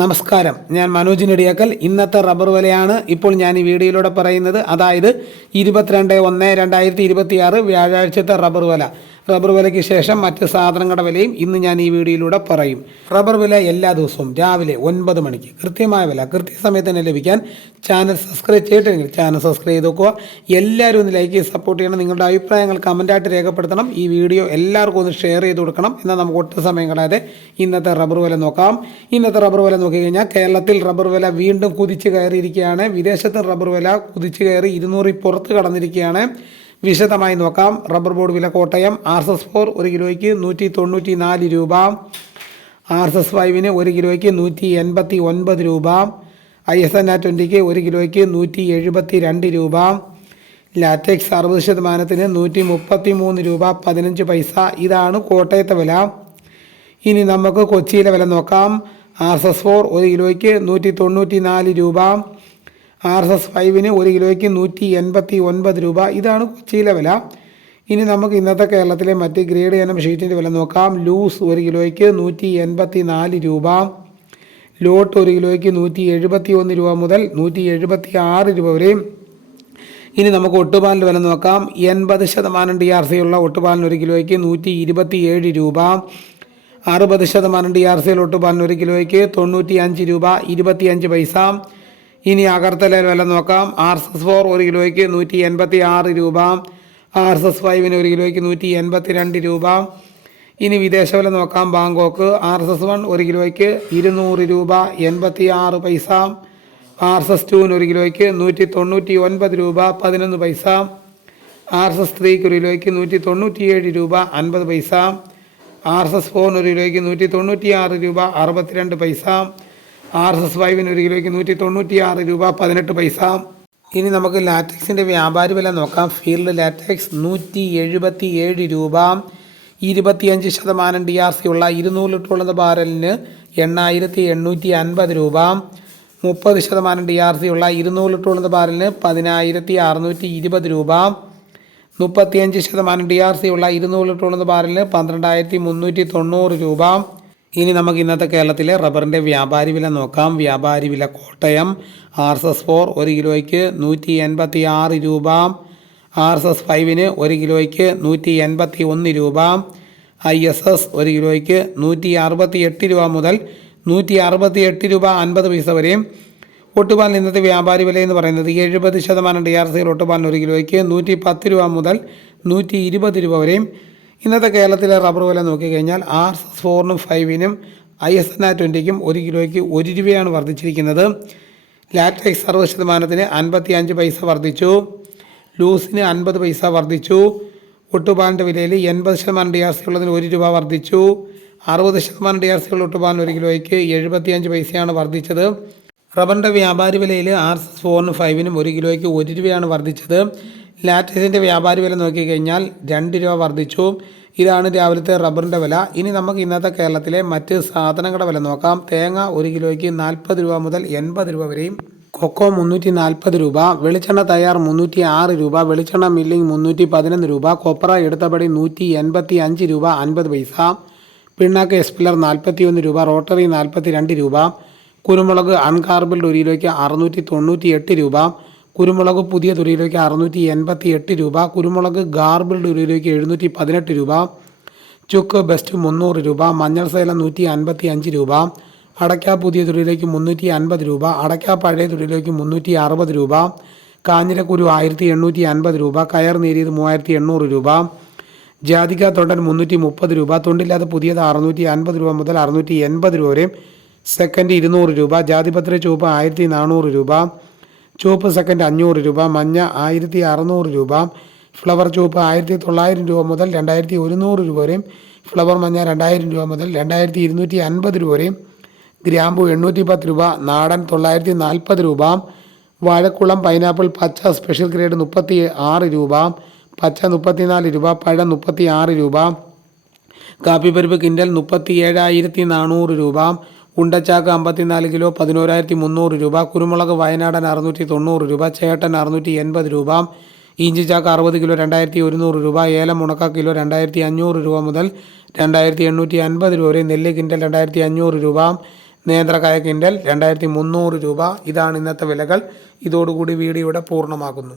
നമസ്കാരം. ഞാൻ മനോജ് നെടിയാക്കൽ. ഇന്നത്തെ റബ്ബർ വിലയാണ് ഇപ്പോൾ ഞാൻ ഈ വീഡിയോയിലൂടെ പറയുന്നത്. അതായത് ഇരുപത്തിരണ്ട് ഒന്ന് രണ്ടായിരത്തി ഇരുപത്തിയാറ് വ്യാഴാഴ്ചത്തെ റബ്ബർ വില. റബ്ബർ വിലയ്ക്ക് ശേഷം മറ്റ് സാധനങ്ങളുടെ വിലയും ഇന്ന് ഞാൻ ഈ വീഡിയോയിലൂടെ പറയും. റബ്ബർ വില എല്ലാ ദിവസവും രാവിലെ ഒൻപത് മണിക്ക് കൃത്യമായ വില കൃത്യസമയത്ത് തന്നെ ലഭിക്കാൻ ചാനൽ സബ്സ്ക്രൈബ് ചെയ്തിട്ടെങ്കിൽ ചാനൽ സബ്സ്ക്രൈബ് ചെയ്ത് നോക്കുക എല്ലാവരും ഒന്ന് ലൈക്ക് ചെയ്ത് സപ്പോർട്ട് ചെയ്യണം. നിങ്ങളുടെ അഭിപ്രായങ്ങൾ കമന്റായിട്ട് രേഖപ്പെടുത്തണം. ഈ വീഡിയോ എല്ലാവർക്കും ഒന്ന് ഷെയർ ചെയ്ത് കൊടുക്കണം. എന്നാൽ നമുക്ക് ഒട്ടും സമയം കളയാതെ ഇന്നത്തെ റബ്ബർ വില നോക്കാം. ഇന്നത്തെ റബ്ബർ വില നോക്കിക്കഴിഞ്ഞാൽ കേരളത്തിൽ റബ്ബർ വില വീണ്ടും കുതിച്ചു കയറിയിരിക്കുകയാണ്. വിദേശത്ത് റബ്ബർ വില കുതിച്ചു കയറി ഇരുന്നൂറിൽ പുറത്ത് കടന്നിരിക്കുകയാണ്. വിശദമായി നോക്കാം. റബ്ബർ ബോർഡ് വില Kottayam R S S four ഒരു കിലോയ്ക്ക് നൂറ്റി തൊണ്ണൂറ്റി നാല് രൂപ. ആർ എസ് എസ് ഫൈവിന് ഒരു കിലോയ്ക്ക് നൂറ്റി എൺപത്തി ഒൻപത് രൂപ. ഐ എസ് എൻ ആ ട്വന്റിക്ക് ഒരു കിലോയ്ക്ക് നൂറ്റി എഴുപത്തി രണ്ട് രൂപ. ലാറ്റക്സ് അറുപത് ശതമാനത്തിന് നൂറ്റി മുപ്പത്തി മൂന്ന് രൂപ പതിനഞ്ച് പൈസ. ഇതാണ് കോട്ടയത്തെ വില. ഇനി നമുക്ക് കൊച്ചിയിലെ വില നോക്കാം. ആർ എസ് എസ് ഫോർ ഒരു കിലോയ്ക്ക് നൂറ്റി തൊണ്ണൂറ്റി നാല് രൂപ. ആർ എസ് എസ് ഫൈവിന് ഒരു കിലോയ്ക്ക് നൂറ്റി എൺപത്തി ഒൻപത് രൂപ. ഇതാണ് കൊച്ചിയിലെ വില. ഇനി നമുക്ക് ഇന്നത്തെ കേരളത്തിലെ മറ്റ് ഗ്രേഡ് ഇനം ഷീറ്റിന്റെ വില നോക്കാം. ലൂസ് ഒരു കിലോയ്ക്ക് നൂറ്റി എൺപത്തി നാല് രൂപ. ലോട്ട് ഒരു കിലോയ്ക്ക് നൂറ്റി എഴുപത്തി ഒന്ന് രൂപ മുതൽ നൂറ്റി എഴുപത്തി ആറ് രൂപ വരെയും ഇനി നമുക്ക് ഒട്ടുപാലിന്റെ വില നോക്കാം. എൺപത് ശതമാനം ഡി ആർ സി ഉള്ള ഒട്ടുപാലിന് ഒരു കിലോയ്ക്ക് നൂറ്റി ഇരുപത്തി ഏഴ് രൂപ. അറുപത് ശതമാനം ഡി ആർ സിയിൽ ഒട്ടുപാലിന് ഒരു കിലോയ്ക്ക് തൊണ്ണൂറ്റി അഞ്ച് രൂപ ഇരുപത്തി അഞ്ച് പൈസ. ഇനി അകർത്തലയിൽ വില നോക്കാം. ആർ എസ് എസ് ഫോർ ഒരു കിലോയ്ക്ക് നൂറ്റി എൺപത്തി ആറ് രൂപ ആർ എസ് എസ് ഫൈവിന് ഒരു കിലോയ്ക്ക് നൂറ്റി എൺപത്തി രണ്ട് രൂപ. ഇനി വിദേശ വില നോക്കാം Bangkok. R S S one ഒരു കിലോയ്ക്ക് ഇരുന്നൂറ് രൂപ എൺപത്തി ആറ് പൈസ ആർ എസ് എസ് ടുവിന് ഒരു കിലോയ്ക്ക് നൂറ്റി തൊണ്ണൂറ്റി ഒൻപത് രൂപ പതിനൊന്ന് പൈസ. ആർ എസ് എസ് ത്രീക്ക് ഒരു കിലോയ്ക്ക് നൂറ്റി തൊണ്ണൂറ്റിയേഴ് രൂപ അൻപത് പൈസ. ആർ എസ് എസ് ഫോറിന് ഒരു കിലോയ്ക്ക് നൂറ്റി തൊണ്ണൂറ്റി ആറ് രൂപ അറുപത്തിരണ്ട് പൈസ. ആർ എസ് എസ് ഫൈവിന് ഒരു കിലോയ്ക്ക് നൂറ്റി തൊണ്ണൂറ്റി ആറ് രൂപ പതിനെട്ട് പൈസ. ഇനി നമുക്ക് ലാറ്റക്സിന്റെ വ്യാപാരി വില നോക്കാം. ഫീൽഡ് ലാറ്റക്സ് നൂറ്റി എഴുപത്തി ഏഴ് രൂപ. ഇരുപത്തിയഞ്ച് ശതമാനം ഡി ആർ സി ഉള്ള ഇരുന്നൂറ് ലിറ്ററുള്ള ബാരലിന് എണ്ണായിരത്തി എണ്ണൂറ്റി അൻപത് രൂപ. മുപ്പത് ശതമാനം ഡി ആർ സി ഉള്ള ഇരുന്നൂറ് ലിറ്ററുള്ള ബാരലിന് പതിനായിരത്തി അറുന്നൂറ്റി ഇരുപത് രൂപ. മുപ്പത്തിയഞ്ച് ശതമാനം ഡി ആർ സി ഉള്ള ഇരുന്നൂറ് ലിറ്ററുള്ള ബാരലിന് പന്ത്രണ്ടായിരത്തി മുന്നൂറ്റി തൊണ്ണൂറ് രൂപ. ഇനി നമുക്ക് ഇന്നത്തെ കേരളത്തിലെ റബ്ബറിന്റെ വ്യാപാരി വില നോക്കാം. വ്യാപാരി വില Kottayam R S S four ഒരു കിലോയ്ക്ക് നൂറ്റി എൺപത്തി ആറ് രൂപ ആർ എസ് എസ് ഫൈവിന് ഒരു കിലോയ്ക്ക് നൂറ്റി എൺപത്തി ഒന്ന് രൂപ. ഐ എസ് എസ് ഒരു കിലോയ്ക്ക് നൂറ്റി അറുപത്തി എട്ട് രൂപ മുതൽ നൂറ്റി അറുപത്തി എട്ട് രൂപ അൻപത് പൈസ വരെയും. ഒട്ടുപാലിന് ഇന്നത്തെ വ്യാപാരി വില എന്ന് പറയുന്നത് എഴുപത് ശതമാനം ഡി ആർ സിയിൽ ഒട്ടുപാലിന് ഒരു കിലോയ്ക്ക് നൂറ്റി പത്ത് രൂപ മുതൽ നൂറ്റി ഇരുപത് രൂപ വരെയും. ഇന്നത്തെ കേരളത്തിലെ റബ്ബർ വില നോക്കിക്കഴിഞ്ഞാൽ ആർ എസ് ഫോറിനും ഫൈവിനും ഐ എസ് എൻ ആർ ട്വന്റിക്കും ഒരു കിലോയ്ക്ക് ഒരു രൂപയാണ് വർദ്ധിച്ചിരിക്കുന്നത്. ലാറ്റക്സ് അറുപത് ശതമാനത്തിന് അൻപത്തി അഞ്ച് പൈസ വർദ്ധിച്ചു. ലൂസിന് അൻപത് പൈസ വർദ്ധിച്ചു. ഒട്ടുപാലിന്റെ വിലയിൽ എൺപത് ശതമാനം ഡി ആർ സി ഉള്ളതിന് ഒരു രൂപ വർദ്ധിച്ചു. അറുപത് ശതമാനം ഡി ആർ സി ഉള്ള ഒട്ടുപാലിന് ഒരു കിലോയ്ക്ക് എഴുപത്തിയഞ്ച് പൈസയാണ് വർദ്ധിച്ചത്. റബ്ബറിന്റെ വ്യാപാരി വിലയിൽ ആർ എസ് എസ് ഫോറിനും ഫൈവിനും ഒരു കിലോയ്ക്ക് ഒരു രൂപയാണ് വർദ്ധിച്ചത്. ലാറ്റക്സിന്റെ വ്യാപാരി വില നോക്കിക്കഴിഞ്ഞാൽ രണ്ട് രൂപ വർദ്ധിച്ചു. ഇതാണ് രാവിലത്തെ റബ്ബറിന്റെ വില. ഇനി നമുക്ക് ഇന്നത്തെ കേരളത്തിലെ മറ്റ് സാധനങ്ങളുടെ വില നോക്കാം. തേങ്ങ ഒരു കിലോയ്ക്ക് നാൽപ്പത് രൂപ മുതൽ എൺപത് രൂപ വരെയും കൊക്കോ മുന്നൂറ്റി നാൽപ്പത് രൂപ വെളിച്ചെണ്ണ തയ്യാർ മുന്നൂറ്റി ആറ് രൂപ വെളിച്ചെണ്ണ മില്ലിംഗ് മുന്നൂറ്റി പതിനൊന്ന് രൂപ കൊപ്ര എടുത്തപടി നൂറ്റി എൺപത്തി അഞ്ച് രൂപ അൻപത് പൈസ പിണ്ണാക്ക് എസ്പിലർ നാൽപ്പത്തി ഒന്ന് രൂപ റോട്ടറി നാൽപ്പത്തി രണ്ട് രൂപ കുരുമുളക് അൺകാർബിൾഡ് ഒരു കിലോയ്ക്ക് അറുന്നൂറ്റി തൊണ്ണൂറ്റി എട്ട് രൂപ കുരുമുളക് പുതിയ ഒരു കിലോയ്ക്ക് അറുന്നൂറ്റി എൺപത്തി എട്ട് രൂപ കുരുമുളക് ഗാർബിൾഡ് ഒരു കിലോയ്ക്ക് എഴുന്നൂറ്റി പതിനെട്ട് രൂപ ചുക്ക് ബെസ്റ്റ് മുന്നൂറ് രൂപ മഞ്ഞൾ സേലം നൂറ്റി അൻപത്തി അഞ്ച് രൂപ അടയ്ക്ക പുതിയ തുടിയിലേക്ക് മുന്നൂറ്റി അൻപത് രൂപ അടയ്ക്ക പഴയ തുടിയിലേക്ക് മുന്നൂറ്റി അറുപത് രൂപ കാഞ്ഞിരക്കുരു ആയിരത്തി എണ്ണൂറ്റി അൻപത് രൂപ കയർ നേരിയത് മൂവായിരത്തി എണ്ണൂറ് രൂപ ജാതിക തൊണ്ടൻ മുന്നൂറ്റി മുപ്പത് രൂപ തൊണ്ടില്ലാതെ പുതിയത് അറുന്നൂറ്റി അൻപത് രൂപ മുതൽ അറുന്നൂറ്റി എൺപത് രൂപ വരെ സെക്കൻഡ് ഇരുന്നൂറ് രൂപ ജാതിപത്ര ചുവപ്പ് ആയിരത്തി നാനൂറ് രൂപ ചുവപ്പ് സെക്കൻഡ് അഞ്ഞൂറ് രൂപ മഞ്ഞ ആയിരത്തി അറുന്നൂറ് രൂപ ഫ്ലവർ ചുവപ്പ് ആയിരത്തി തൊള്ളായിരം രൂപ മുതൽ രണ്ടായിരത്തി ഒരുന്നൂറ് രൂപ വരെയും ഫ്ലവർ മഞ്ഞ രണ്ടായിരം രൂപ മുതൽ രണ്ടായിരത്തി ഇരുന്നൂറ്റി അൻപത് രൂപ വരെയും ഗ്രാമ്പു എണ്ണൂറ്റി പത്ത് രൂപ നാടൻ തൊള്ളായിരത്തി നാൽപ്പത് രൂപ വാഴക്കുളം പൈനാപ്പിൾ പച്ച സ്പെഷ്യൽ ഗ്രേഡ് മുപ്പത്തി ആറ് രൂപ പച്ച മുപ്പത്തിനാല് രൂപ പഴം മുപ്പത്തി ആറ് രൂപ കാപ്പിപ്പരിപ്പ് കിൻഡൽ മുപ്പത്തി ഏഴായിരത്തി നാനൂറ് രൂപ ഉണ്ടച്ചാക്ക് അമ്പത്തിനാല് കിലോ പതിനോരായിരത്തി മുന്നൂറ് രൂപ കുരുമുളക് വയനാടൻ അറുന്നൂറ്റി തൊണ്ണൂറ് രൂപ ചേട്ടൻ അറുന്നൂറ്റി എൺപത് രൂപ ഇഞ്ചി ചാക്ക് അറുപത് കിലോ രണ്ടായിരത്തി ഒരുന്നൂറ് രൂപ ഏലം ഉണക്ക കിലോ രണ്ടായിരത്തി അഞ്ഞൂറ് രൂപ മുതൽ രണ്ടായിരത്തി എണ്ണൂറ്റി അൻപത് രൂപ വരെ നെല്ല് കിൻഡൽ രണ്ടായിരത്തി അഞ്ഞൂറ് രൂപ നേന്ത്രക്കായ കിൻഡൽ രണ്ടായിരത്തി മുന്നൂറ് രൂപ. ഇതാണ് ഇന്നത്തെ വിലകൾ. ഇതോടുകൂടി വീഡിയോയുടെ പൂർണമാകുന്നു